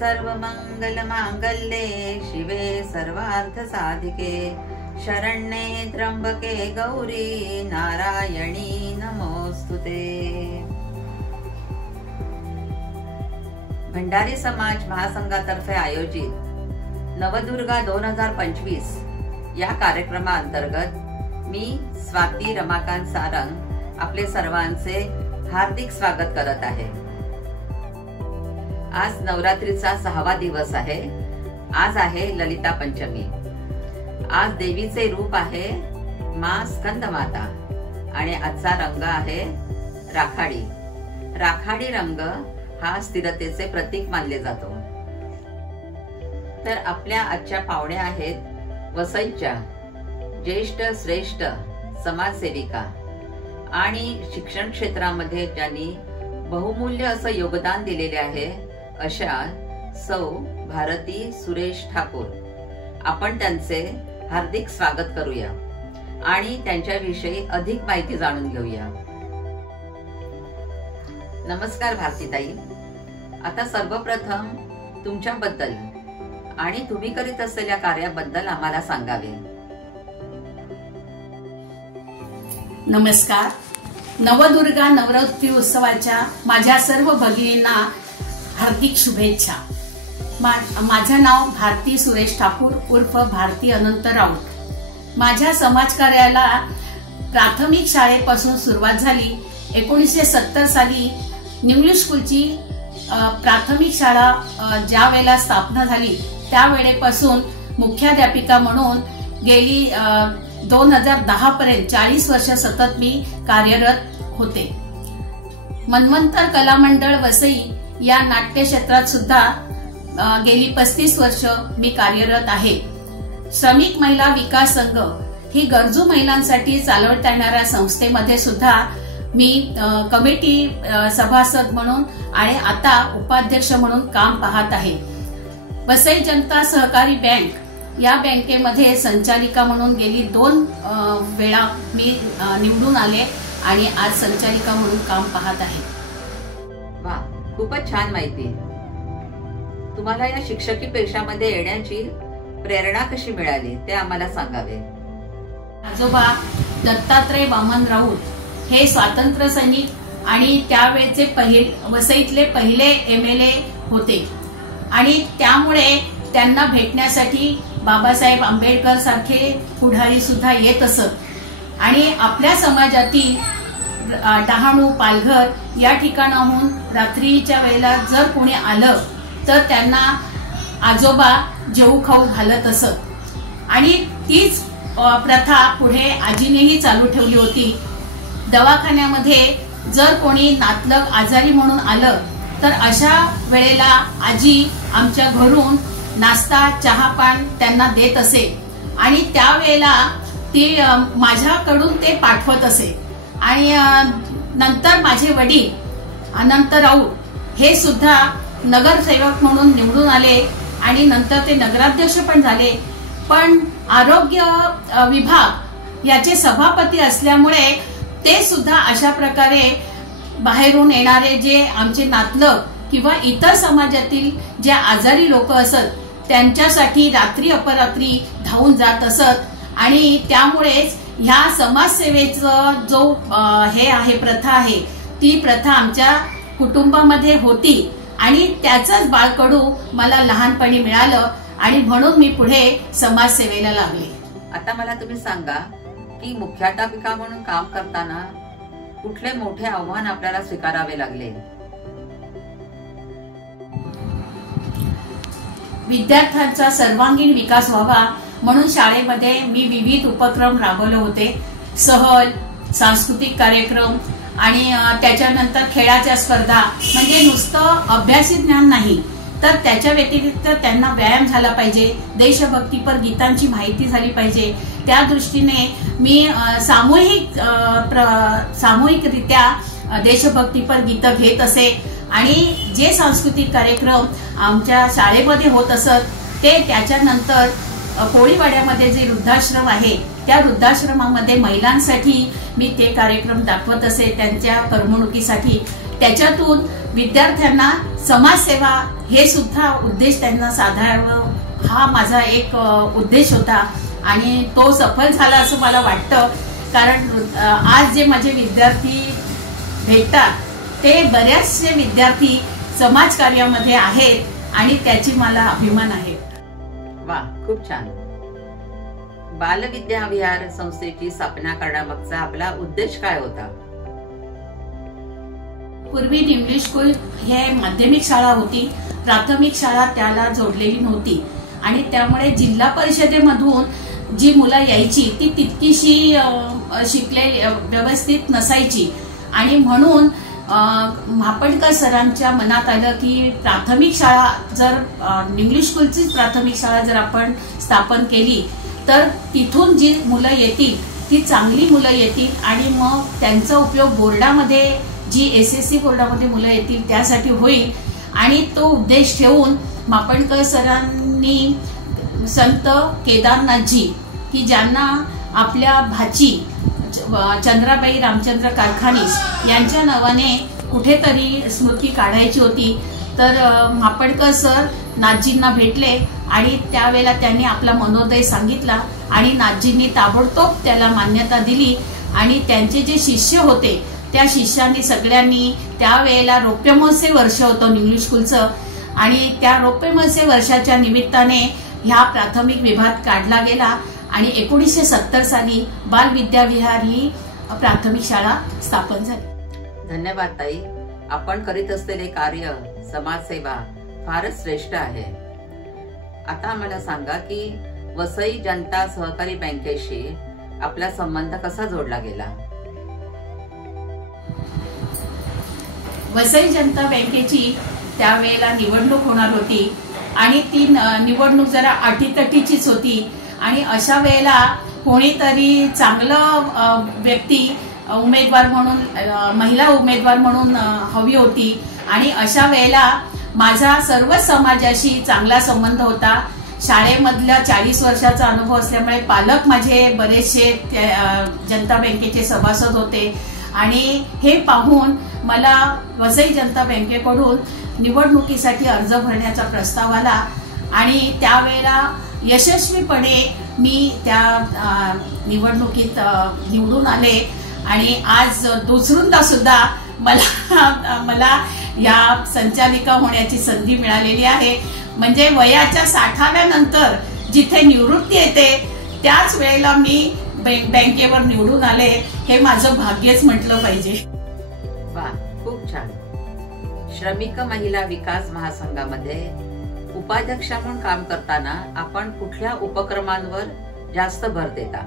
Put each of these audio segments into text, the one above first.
सर्वमंगलमांगल्ये शिवे सर्वार्थसाधिके शरण्ये त्र्यंबके गौरी नारायणी नमोस्तुते। भंडारी समाज महासंघातर्फे आयोजित नवदुर्गा 2025 या कार्यक्रमाअंतर्गत मी स्वाती रमाकांत सारंग आपले सर्वांचे हार्दिक स्वागत करत आहे। आज नवरात्रीचा 6वा दिवस आहे। आज आहे ललिता पंचमी। आज देवीचे रूप आहे मां स्कंदमाता आणि आजचा रंग आहे राखाडी। राखाडी रंग हा स्थिरतेचे प्रतीक मानले जातो। तर आपल्या आजच्या पाहुण्या आहेत वसईच्या ज्येष्ठ श्रेष्ठ समाजसेविका आणि शिक्षण क्षेत्रामध्ये ज्यांनी बहुमूल्य असं योगदान दिलेले आहे अशा सौ भारती सुरेश ठाकूर। आपण त्यांचे हार्दिक स्वागत करूया आणि त्यांच्याविषयी अधिक माहिती जाणून घेऊया। नमस्कार भारतीताई, आता सर्वप्रथम तुमच्याबद्दल आणि तुम्ही करीत असलेल्या कार्याबद्दल आम्हाला सांगावे। नमस्कार। नवदुर्गा नवरात्री उत्सवाच्या माझ्या सर्व भगिनींना हार्दिक शुभेच्छा। माझं नाव भारती सुरेश ठाकूर उर्फ भारती अनंत राऊत। माझ्या समाजकार्याला प्राथमिक शाळेपासून सुरुवात झाली। 1970 साली न्यू स्कूलची प्राथमिक शाळा ज्या वेळेला स्थापना झाली त्यावेळेपासून मुख्याध्यापिका म्हणून गेली 2010 पर्यंत 40 वर्ष सतत मी कार्यरत होते। मन्वंतर कला मंडळ वसई या नाट्य क्षेत्रात सुद्धा गेली 35 वर्ष मी कार्यरत आहे। श्रमिक महिला विकास संघ ही गरजू महिलांसाठी चालवता येणाऱ्या संस्थेमध्ये सुद्धा मी कमिटी सभासद म्हणून आणि आता उपाध्यक्ष म्हणून काम पाहत आहे। वसई जनता सहकारी बँक या बँकेमध्ये संचालिका म्हणून गेली 2 वेळा मी निवडून आले आणि आज संचालिका म्हणून काम पाहत आहे। वा, खूपच छान माहिती। तुम्हाला या शिक्षकी पेशामध्ये येण्याची प्रेरणा कशी मिळाली ते आम्हाला सांगावे। आजोबा दत्तात्रय वामन राऊत हे स्वातंत्र्य सैनिक आणि त्यावेळेचे वसईतले पहिले MLA होते आणि त्यामुळे त्यांना भेटण्यासाठी बाबासाहेब आंबेडकर सारखे पुढारी सुद्धा येत असत आणि आपल्या समाजातील डहाणू पालघर या ठिकाणाहून रात्रीच्या वेळेला जर कोणी आलं तर त्यांना आजोबा जेवू खाऊ घालत असत आणि तीच प्रथा पुढे आजीनेही चालू ठेवली होती। दवाखान्यामध्ये जर कोणी नातलग आजारी म्हणून आलं तर अशा वेळेला आजी आमच्या घरून नाश्ता चहा पान त्यांना देत असे आणि त्यावेळेला ती माझ्याकडून ते पाठवत असे आणि नंतर माझे वडील अनंत राऊत हे सुद्धा नगरसेवक म्हणून निवडून आले आणि नंतर ते नगराध्यक्ष पण झाले। पण आरोग्य विभाग याचे सभापती असल्यामुळे ते सुद्धा अशा प्रकारे बाहेरून येणारे जे आमचे नातलग किंवा इतर समाजातील जे आजारी लोक असत त्यांच्यासाठी रात्री अपरात्री धावून जात असत आणि त्यामुळेच ह्या समाजसेवेचं जो हे आहे प्रथा आहे ती प्रथा आमच्या कुटुंबामध्ये होती आणि त्याचंच बाळकडू मला लहानपणी मिळालं आणि म्हणून मी पुढे समाजसेवेला लागले। आता मला तुम्ही सांगा की मुख्याध्यापिका म्हणून काम करताना कुठले मोठे आव्हान आपल्याला स्वीकारावे लागले? विद्यार्थ्यांचा सर्वांगीण विकास व्हावा म्हणून शाळेमध्ये मी विविध उपक्रम राबवले होते। सहल, सांस्कृतिक कार्यक्रम आणि त्याच्यानंतर खेळाच्या स्पर्धा, म्हणजे नुसतं अभ्यासी ज्ञान नाही तर त्याच्या व्यतिरिक्त त्यांना व्यायाम झाला पाहिजे, देशभक्तीपर गीतांची माहिती झाली पाहिजे। त्या दृष्टीने मी सामूहिकरित्या देशभक्तीपर गीतं घेत असे आणि जे सांस्कृतिक कार्यक्रम आमच्या शाळेमध्ये होत असत ते त्याच्यानंतर कोळीवाड्यामध्ये जे वृद्धाश्रम आहे त्या वृद्धाश्रमामध्ये महिलांसाठी मी ते कार्यक्रम दाखवत असे, त्यांच्या करमणुकीसाठी त्याच्यातून विद्यार्थ्यांना समाजसेवा हे सुद्धा उद्देश त्यांना साधायला हा माझा एक उद्देश होता आणि तो सफल झाला असं मला वाटतं. कारण आज जे माझे विद्यार्थी भेटतात ते बरेचसे विद्यार्थी समाजकार्यामध्ये आहेत आणि त्याची मला अभिमान आहे. वा, खूप छान. बालविद्या विहार संस्थेची स्थापना करण्यामागचा आपला उद्देश काय होता? पूर्वी इंग्लिश स्कूल हे माध्यमिक शाळा होती, प्राथमिक शाळा त्याला जोडलेली नव्हती आणि त्यामुळे जिल्हा परिषदेमधून जी मुलं यायची ती तितकीशी शिकलेली व्यवस्थित नसायची आणि म्हणून म्हापणकर सरांच्या मनात आलं की प्राथमिक शाळा जर इंग्लिश स्कूलची प्राथमिक शाळा जर आपण स्थापन केली तर तिथून जी मुलं येतील ती चांगली मुलं येतील आणि मग त्यांचा उपयोग बोर्डामध्ये जी SSC बोर्डामध्ये मुलं येतील त्यासाठी होईल. आणि तो उद्देश ठेवून म्हापणकर सरांनी संत केदारनाथजी की ज्यांना आपल्या भाची चंद्राबाई रामचंद्र कारखानीस यांच्या नावाने कुठेतरी स्मृती काढायची होती तर म्हापणकर सर नाथजींना भेटले आणि त्यावेळेला त्यांनी आपला मनोदय सांगितला आणि नाथजींनी ताबडतोब त्याला मान्यता दिली आणि त्यांचे जे शिष्य होते त्या शिष्यांनी सगळ्यांनी त्यावेळेला रौप्य महोत्सव वर्ष होतं इंग्लिश स्कूलचं आणि त्या रौप्य महोत्सव वर्षाच्या निमित्ताने ह्या प्राथमिक विभाग काढला गेला आणि 1970 साली बालविद्या विहार ही प्राथमिक शाळा स्थापन झाली. धन्यवाद ताई. आपण करीत असलेले कार्य समाजसेवा फारच श्रेष्ठ आहे. आता मला सांगा की वसई जनता सहकारी बँकेशी आपला संबंध कसा जोडला गेला? वसई जनता बँकेची त्यावेळेला निवडणूक होणार होती आणि ती निवडणूक जरा अटीतटीचीच होती आणि अशा वेळेला कोणीतरी चांगलं व्यक्ती उमेदवार म्हणून महिला उमेदवार म्हणून हवी होती आणि अशा वेळेला माझा सर्व समाजाशी चांगला संबंध होता. शाळेमधल्या 40 वर्षाचा अनुभव असल्यामुळे पालक माझे बरेचसे जनता बँकेचे सभासद होते आणि हे पाहून मला वसई जनता बँकेकडून निवडणुकीसाठी अर्ज भरण्याचा प्रस्ताव आला आणि त्यावेळेला यशस्वीपणे मी त्या निवडणुकीत निवडून आले आणि आज दुसऱ्यांदा सुद्धा मला या संचालिका होण्याची संधी मिळालेली आहे. म्हणजे वयाच्या 60व्या नंतर जिथे निवृत्ती येते त्याच वेळेला मी बँकेवर निवडून आले. हे माझं भाग्यच म्हटलं पाहिजे. वा, खूप छान. श्रमिक महिला विकास महासंघामध्ये उपाध्यक्षा म्हणून काम करताना आपण कुठल्या उपक्रमांवर जास्त भर देता?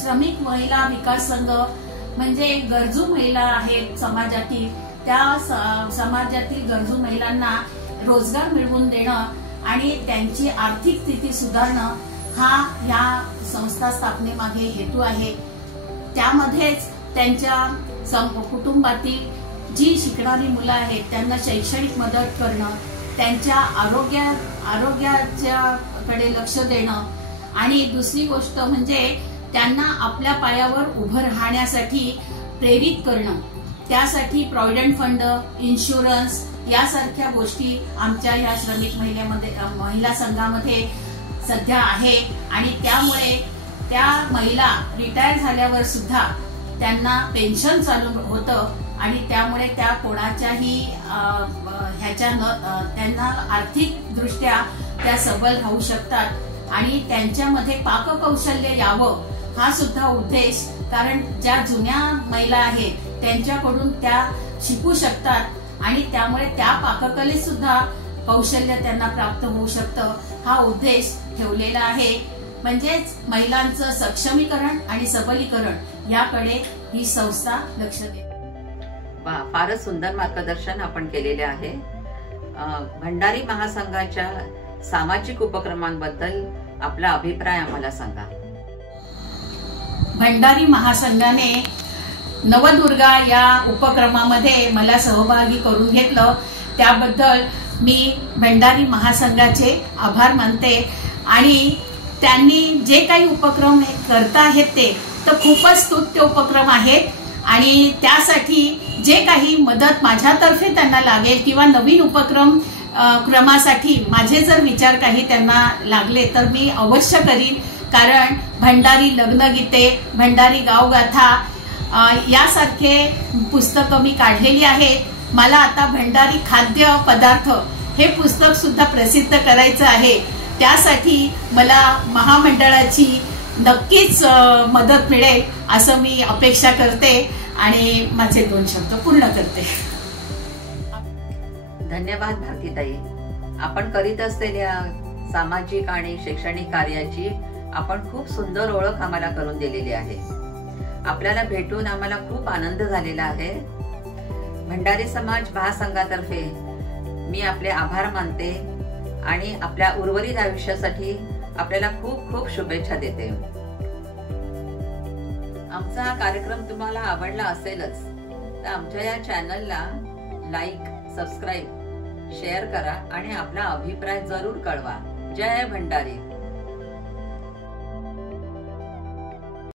श्रमिक महिला विकास संघ म्हणजे गरजू महिला आहेत समाजातील, त्या समाजातील गरजू महिलांना रोजगार मिळवून देणं आणि त्यांची आर्थिक स्थिती सुधारणं हा या संस्था स्थापनेमागे हेतू आहे. त्यामध्येच त्यांच्या कुटुंबातील जी शिकणारी मुलं आहेत त्यांना शैक्षणिक मदत करणं, त्यांच्या आरोग्याच्याकडे लक्ष देणं आणि दुसरी गोष्ट म्हणजे त्यांना आपल्या पायावर उभं राहण्यासाठी प्रेरित करणं. त्यासाठी प्रॉव्हिडंट फंड, इन्शुरन्स यासारख्या गोष्टी आमच्या या श्रमिक महिला संघामध्ये सध्या आहे आणि त्यामुळे त्या महिला रिटायर झाल्यावर सुद्धा त्यांना पेन्शन चालू होतं आणि त्यामुळे त्या कोणाच्याही त्यांना आर्थिक दृष्ट्या त्या सबल राहू शकतात आणि त्यांच्यामध्ये पाककौशल्य यावं हा सुद्धा उद्देश. कारण ज्या जुन्या महिला आहेत त्यांच्याकडून त्या शिकू शकतात आणि त्यामुळे त्या पाककलेत सुद्धा कौशल्य त्यांना प्राप्त होऊ शकतं हा उद्देश ठेवलेला आहे. म्हणजेच महिलांचं सक्षमीकरण आणि सबलीकरण याकडे ही संस्था लक्ष देते. फारच सुंदर मार्गदर्शन आपण केलेले आहे. भंडारी महासंघाच्या सामाजिक उपक्रमांबद्दल आपला अभिप्राय आम्हाला सांगा. भंडारी महासंघाने नवदुर्गा या उपक्रमामध्ये मला सहभागी करून घेतलं त्याबद्दल मी भंडारी महासंघाचे आभार मानते आणि त्यांनी जे काही उपक्रम करता आहेत तर खूपच स्तुत्य उपक्रम आहेत आणि त्यासाठी जे काही मदत माझ्यातर्फे त्यांना लागेल किंवा नवीन क्रमासाठी माझे जर विचार काही त्यांना लागले तर मी अवश्य करीन. कारण भंडारी लग्नगीते, भंडारी गावगाथा यासारखे पुस्तकं मी काढलेली आहेत. मला आता भंडारी खाद्य पदार्थ हे पुस्तक सुद्धा प्रसिद्ध करायचं आहे. त्यासाठी मला महामंडळाची नक्कीच मदत मिळेल असं मी अपेक्षा करते आणि माझे 2 शब्द पूर्ण करते. धन्यवाद भारतीताई. आपण करीत असलेल्या सामाजिक आणि शैक्षणिक कार्याची आपण खूप सुंदर ओळख आम्हाला करून दिलेली आहे. आपल्याला भेटून आम्हाला खूप आनंद झालेला आहे. भंडारी समाज महासंघातर्फे मी आपले आभार मानते आणि आपल्या उर्वरित आयुष्यासाठी आपल्याला खूप खूप शुभेच्छा देते. आमचा हा कार्यक्रम तुम्हाला आवडला असेलच तर आमच्या या चॅनलला लाईक, सबस्क्राईब, शेअर करा आणि आपला अभिप्राय जरूर कळवा. जय भंडारी.